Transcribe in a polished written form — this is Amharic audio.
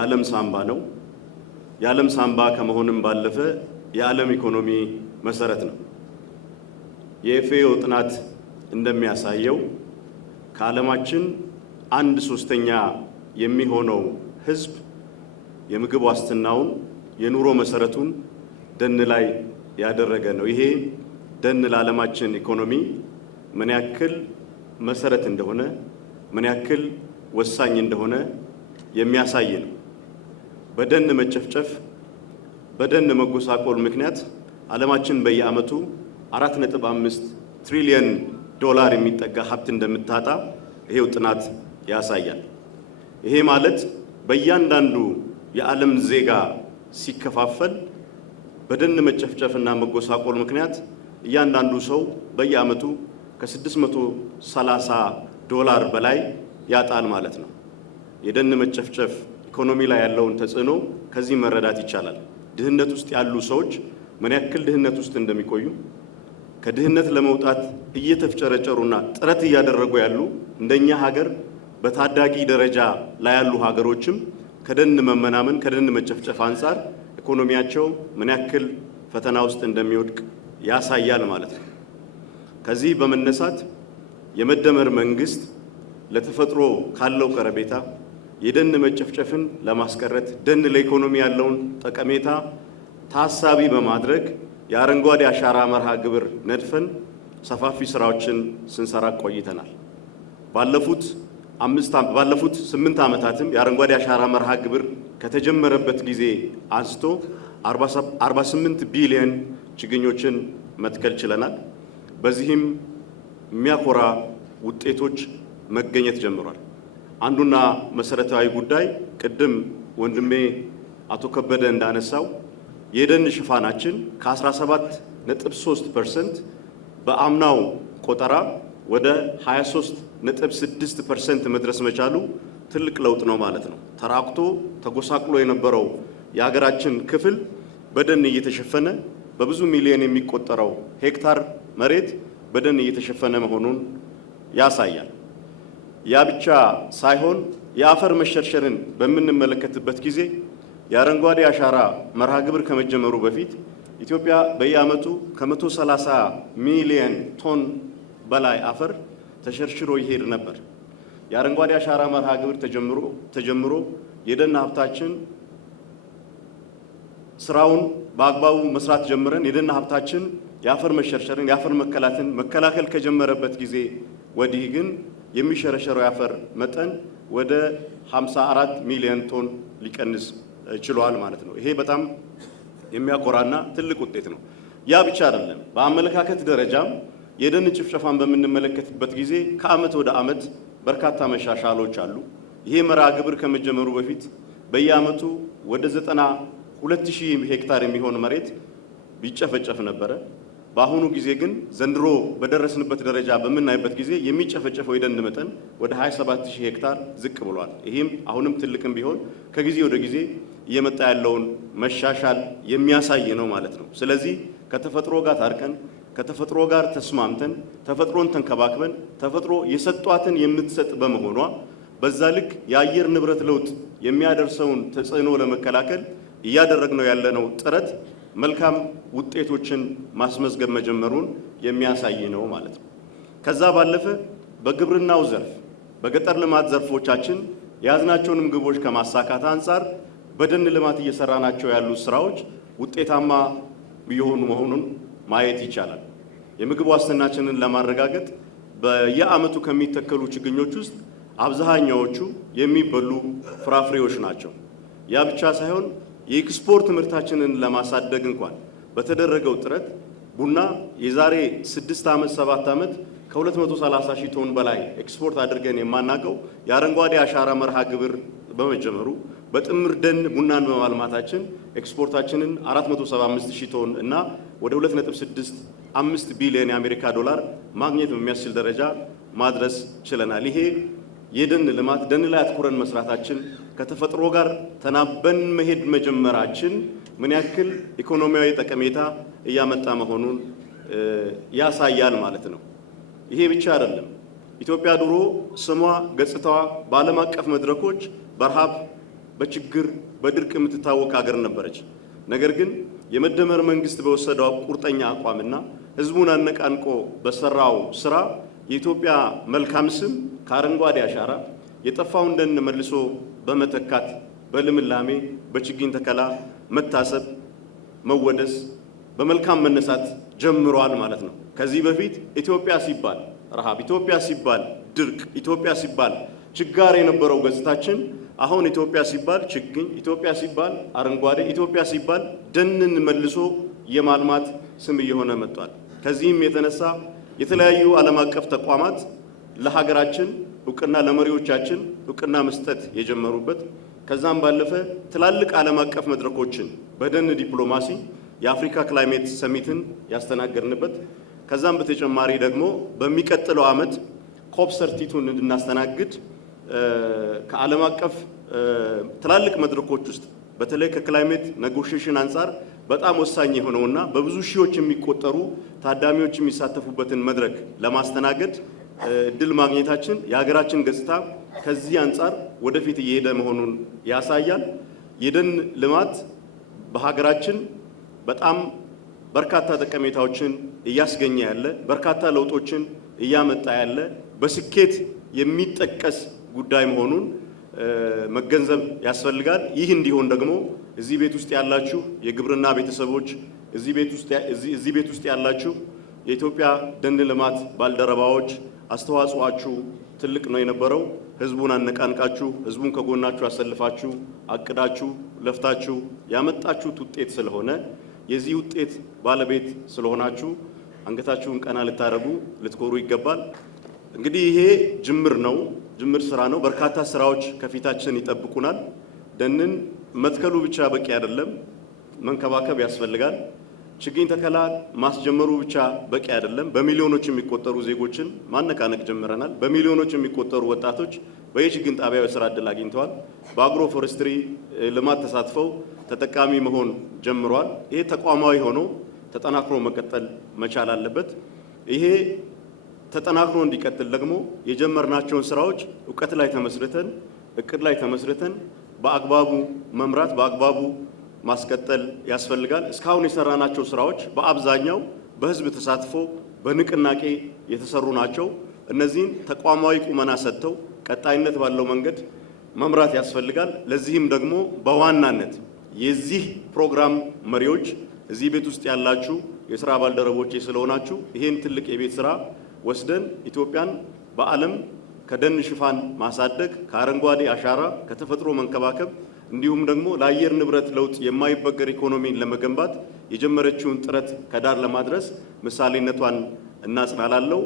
የዓለም ሳምባ ነው። የዓለም ሳምባ ከመሆንም ባለፈ የዓለም ኢኮኖሚ መሰረት ነው። የኤፍኤኦ ጥናት እንደሚያሳየው ከዓለማችን 1/3 የሚሆነው ሕዝብ የምግብ ዋስትናውን የኑሮ መሰረቱን ደን ላይ ያደረገ ነው። ይሄ ደን ለዓለማችን ኢኮኖሚ ምን ያክል መሰረት እንደሆነ ምን ያክል ወሳኝ እንደሆነ የሚያሳይ ነው። በደን መጨፍጨፍ በደን መጎሳቆል ምክንያት ዓለማችን በየዓመቱ 4.5 ትሪሊየን ዶላር የሚጠጋ ሀብት እንደምታጣ ይሄው ጥናት ያሳያል። ይሄ ማለት በእያንዳንዱ የዓለም ዜጋ ሲከፋፈል በደን መጨፍጨፍና መጎሳቆል ምክንያት እያንዳንዱ ሰው በየዓመቱ ከ630 ዶላር በላይ ያጣል ማለት ነው። የደን መጨፍጨፍ ኢኮኖሚ ላይ ያለውን ተጽዕኖ ከዚህ መረዳት ይቻላል። ድህነት ውስጥ ያሉ ሰዎች ምን ያክል ድህነት ውስጥ እንደሚቆዩ ከድህነት ለመውጣት እየተፍጨረጨሩና ጥረት እያደረጉ ያሉ እንደኛ ሀገር በታዳጊ ደረጃ ላይ ያሉ ሀገሮችም ከደን መመናመን ከደን መጨፍጨፍ አንጻር ኢኮኖሚያቸው ምን ያክል ፈተና ውስጥ እንደሚወድቅ ያሳያል ማለት ነው። ከዚህ በመነሳት የመደመር መንግስት ለተፈጥሮ ካለው ቀረቤታ የደን መጨፍጨፍን ለማስቀረት ደን ለኢኮኖሚ ያለውን ጠቀሜታ ታሳቢ በማድረግ የአረንጓዴ አሻራ መርሃ ግብር ነድፈን ሰፋፊ ስራዎችን ስንሰራ ቆይተናል። ባለፉት 8 ዓመታትም የአረንጓዴ አሻራ መርሃ ግብር ከተጀመረበት ጊዜ አንስቶ 48 ቢሊዮን ችግኞችን መትከል ችለናል። በዚህም የሚያኮራ ውጤቶች መገኘት ጀምሯል። አንዱና መሰረታዊ ጉዳይ ቅድም ወንድሜ አቶ ከበደ እንዳነሳው የደን ሽፋናችን ከ17.3% በአምናው ቆጠራ ወደ 23.6% መድረስ መቻሉ ትልቅ ለውጥ ነው ማለት ነው። ተራቅቶ ተጎሳቅሎ የነበረው የሀገራችን ክፍል በደን እየተሸፈነ በብዙ ሚሊዮን የሚቆጠረው ሄክታር መሬት በደን እየተሸፈነ መሆኑን ያሳያል። ያ ብቻ ሳይሆን የአፈር መሸርሸርን በምንመለከትበት ጊዜ የአረንጓዴ አሻራ መርሃ ግብር ከመጀመሩ በፊት ኢትዮጵያ በየዓመቱ ከ130 ሚሊዮን ቶን በላይ አፈር ተሸርሽሮ ይሄድ ነበር። የአረንጓዴ አሻራ መርሃ ግብር ተጀምሮ የደን ሀብታችን ስራውን በአግባቡ መስራት ጀምረን የደን ሀብታችን የአፈር መሸርሸርን የአፈር መከላከል ከጀመረበት ጊዜ ወዲህ ግን የሚሸረሸረው የአፈር መጠን ወደ 54 ሚሊዮን ቶን ሊቀንስ ችሏል ማለት ነው። ይሄ በጣም የሚያኮራና ትልቅ ውጤት ነው። ያ ብቻ አይደለም። በአመለካከት ደረጃም የደን ጭፍጨፋን በምንመለከትበት ጊዜ ከዓመት ወደ ዓመት በርካታ መሻሻሎች አሉ። ይሄ መርሃ ግብር ከመጀመሩ በፊት በየዓመቱ ወደ 92,000 ሄክታር የሚሆን መሬት ቢጨፈጨፍ ነበረ። በአሁኑ ጊዜ ግን ዘንድሮ በደረስንበት ደረጃ በምናይበት ጊዜ የሚጨፈጨፈው የደን መጠን ወደ 27,000 ሄክታር ዝቅ ብሏል። ይህም አሁንም ትልቅም ቢሆን ከጊዜ ወደ ጊዜ እየመጣ ያለውን መሻሻል የሚያሳይ ነው ማለት ነው። ስለዚህ ከተፈጥሮ ጋር ታርቀን ከተፈጥሮ ጋር ተስማምተን ተፈጥሮን ተንከባክበን ተፈጥሮ የሰጧትን የምትሰጥ በመሆኗ በዛ ልክ የአየር ንብረት ለውጥ የሚያደርሰውን ተጽዕኖ ለመከላከል እያደረግነው ያለነው ጥረት መልካም ውጤቶችን ማስመዝገብ መጀመሩን የሚያሳይ ነው ማለት ነው። ከዛ ባለፈ በግብርናው ዘርፍ በገጠር ልማት ዘርፎቻችን የያዝናቸውንም ግቦች ከማሳካት አንጻር በደን ልማት እየሰራናቸው ያሉ ስራዎች ውጤታማ እየሆኑ መሆኑን ማየት ይቻላል። የምግብ ዋስትናችንን ለማረጋገጥ በየዓመቱ ከሚተከሉ ችግኞች ውስጥ አብዛኛዎቹ የሚበሉ ፍራፍሬዎች ናቸው። ያ ብቻ ሳይሆን የኤክስፖርት ምርታችንን ለማሳደግ እንኳን በተደረገው ጥረት ቡና የዛሬ 6 ዓመት 7 ዓመት ከ230 ሺህ ቶን በላይ ኤክስፖርት አድርገን የማናውቀው የአረንጓዴ አሻራ መርሃ ግብር በመጀመሩ በጥምር ደን ቡናን በማልማታችን ኤክስፖርታችንን 475 ሺህ ቶን እና ወደ 2.65 ቢሊዮን የአሜሪካ ዶላር ማግኘት በሚያስችል ደረጃ ማድረስ ችለናል። ይሄ የደን ልማት ደን ላይ አትኩረን መስራታችን ከተፈጥሮ ጋር ተናበን መሄድ መጀመራችን ምን ያክል ኢኮኖሚያዊ ጠቀሜታ እያመጣ መሆኑን ያሳያል ማለት ነው። ይሄ ብቻ አይደለም። ኢትዮጵያ ድሮ ስሟ ገጽታዋ በዓለም አቀፍ መድረኮች በረሃብ በችግር በድርቅ የምትታወቅ ሀገር ነበረች። ነገር ግን የመደመር መንግስት በወሰደው ቁርጠኛ አቋምና ህዝቡን አነቃንቆ በሰራው ስራ የኢትዮጵያ መልካም ስም ከአረንጓዴ አሻራ የጠፋውን ደን መልሶ በመተካት በልምላሜ በችግኝ ተከላ መታሰብ መወደስ በመልካም መነሳት ጀምሯል ማለት ነው። ከዚህ በፊት ኢትዮጵያ ሲባል ረሃብ፣ ኢትዮጵያ ሲባል ድርቅ፣ ኢትዮጵያ ሲባል ችጋር የነበረው ገጽታችን አሁን ኢትዮጵያ ሲባል ችግኝ፣ ኢትዮጵያ ሲባል አረንጓዴ፣ ኢትዮጵያ ሲባል ደንን መልሶ የማልማት ስም እየሆነ መጥቷል። ከዚህም የተነሳ የተለያዩ ዓለም አቀፍ ተቋማት ለሀገራችን እውቅና ለመሪዎቻችን እውቅና መስጠት የጀመሩበት ከዛም ባለፈ ትላልቅ ዓለም አቀፍ መድረኮችን በደን ዲፕሎማሲ የአፍሪካ ክላይሜት ሰሚትን ያስተናገድንበት ከዛም በተጨማሪ ደግሞ በሚቀጥለው ዓመት ኮፕ ሰርቲቱን እንድናስተናግድ ከዓለም አቀፍ ትላልቅ መድረኮች ውስጥ በተለይ ከክላይሜት ኔጎሺዬሽን አንጻር በጣም ወሳኝ የሆነውና በብዙ ሺዎች የሚቆጠሩ ታዳሚዎች የሚሳተፉበትን መድረክ ለማስተናገድ እድል ማግኘታችን የሀገራችን ገጽታ ከዚህ አንጻር ወደፊት እየሄደ መሆኑን ያሳያል። የደን ልማት በሀገራችን በጣም በርካታ ጠቀሜታዎችን እያስገኘ ያለ በርካታ ለውጦችን እያመጣ ያለ በስኬት የሚጠቀስ ጉዳይ መሆኑን መገንዘብ ያስፈልጋል። ይህ እንዲሆን ደግሞ እዚህ ቤት ውስጥ ያላችሁ የግብርና ቤተሰቦች፣ እዚህ ቤት ውስጥ ያላችሁ የኢትዮጵያ ደን ልማት ባልደረባዎች አስተዋጽኦአችሁ ትልቅ ነው የነበረው። ህዝቡን አነቃንቃችሁ ህዝቡን ከጎናችሁ አሰልፋችሁ አቅዳችሁ ለፍታችሁ ያመጣችሁት ውጤት ስለሆነ የዚህ ውጤት ባለቤት ስለሆናችሁ አንገታችሁን ቀና ልታደርጉ ልትኮሩ ይገባል። እንግዲህ ይሄ ጅምር ነው፣ ጅምር ስራ ነው። በርካታ ስራዎች ከፊታችን ይጠብቁናል። ደንን መትከሉ ብቻ በቂ አይደለም፣ መንከባከብ ያስፈልጋል። ችግኝ ተከላ ማስጀመሩ ብቻ በቂ አይደለም። በሚሊዮኖች የሚቆጠሩ ዜጎችን ማነቃነቅ ጀምረናል። በሚሊዮኖች የሚቆጠሩ ወጣቶች በየችግኝ ጣቢያው የስራ ዕድል አግኝተዋል። በአግሮ ፎረስትሪ ልማት ተሳትፈው ተጠቃሚ መሆን ጀምረዋል። ይሄ ተቋማዊ ሆኖ ተጠናክሮ መቀጠል መቻል አለበት። ይሄ ተጠናክሮ እንዲቀጥል ደግሞ የጀመርናቸውን ስራዎች እውቀት ላይ ተመስርተን እቅድ ላይ ተመስርተን በአግባቡ መምራት በአግባቡ ማስቀጠል ያስፈልጋል። እስካሁን የሰራናቸው ስራዎች በአብዛኛው በህዝብ ተሳትፎ በንቅናቄ የተሰሩ ናቸው። እነዚህን ተቋማዊ ቁመና ሰጥተው ቀጣይነት ባለው መንገድ መምራት ያስፈልጋል። ለዚህም ደግሞ በዋናነት የዚህ ፕሮግራም መሪዎች እዚህ ቤት ውስጥ ያላችሁ የስራ ባልደረቦቼ ስለሆናችሁ ይሄን ትልቅ የቤት ስራ ወስደን ኢትዮጵያን በዓለም ከደን ሽፋን ማሳደግ፣ ከአረንጓዴ አሻራ፣ ከተፈጥሮ መንከባከብ እንዲሁም ደግሞ ለአየር ንብረት ለውጥ የማይበገር ኢኮኖሚን ለመገንባት የጀመረችውን ጥረት ከዳር ለማድረስ ምሳሌነቷን እናጽናላለሁ።